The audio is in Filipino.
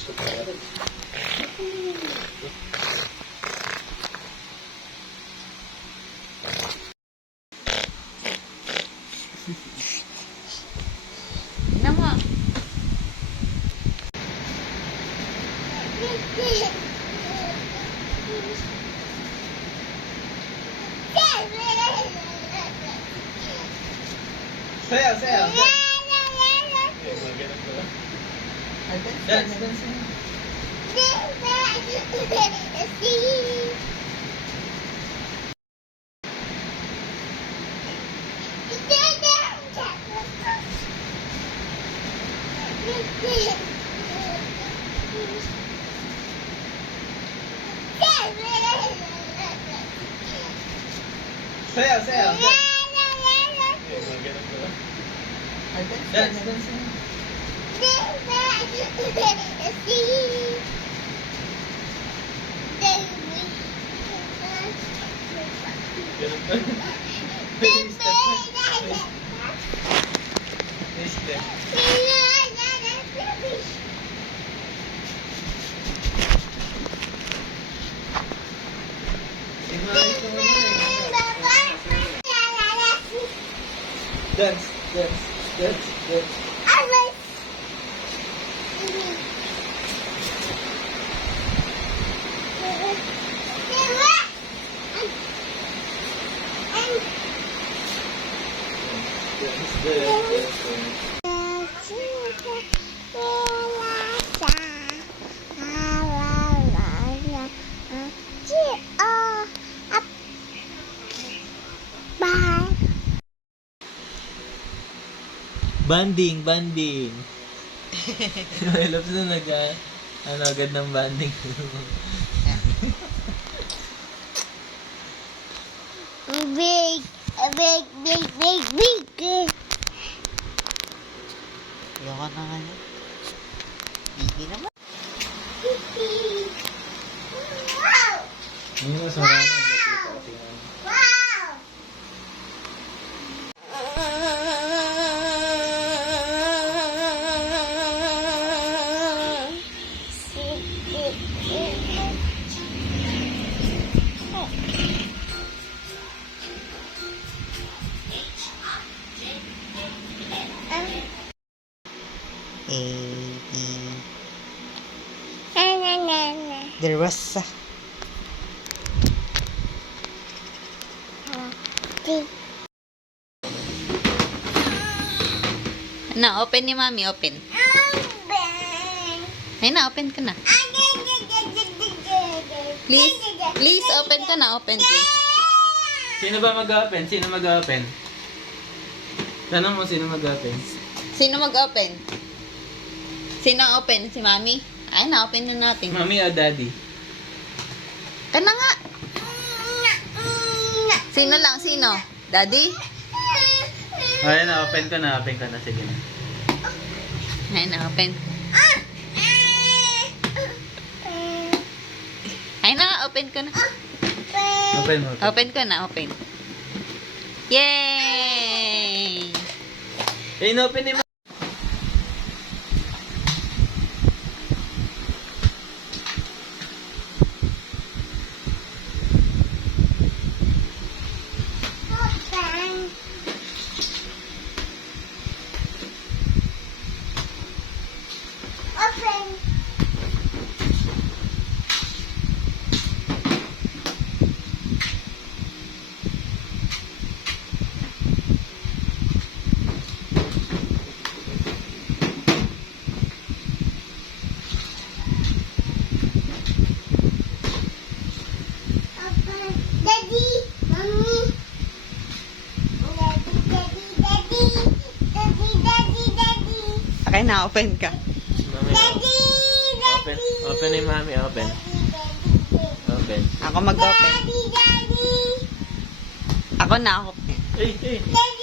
Nama. Sayaw, sayaw. Dance, dance. Sayaw, sayaw. Dance, dance. Dance, dance, dance, dance. Banding, banding. I love na agad ng banding. Big. Ayoko na nga yan. Bigi naman. Wow! Hindi mo sa marami. Wow! There was na, open ni Mami, open. Ay na, open ka na. Please, please, open ka na, open please. Sino ba mag-open? Sino mag-open? Tanong mo sino mag-open? Sino mag-open? Sino open? Si Mami? Ay na, open na natin. Mami o daddy? Ka na nga. Sino lang, sino? Daddy? Ay na, open ka na, sige na. Ay na, open. Ay na, open ka na. Open mo. Open ka na, open. Yay! In-open ni Okay na, open ka. Mami, open. Open ni Mami, open. Open. Ako mag-open. Ako na, ako. Hey, hey.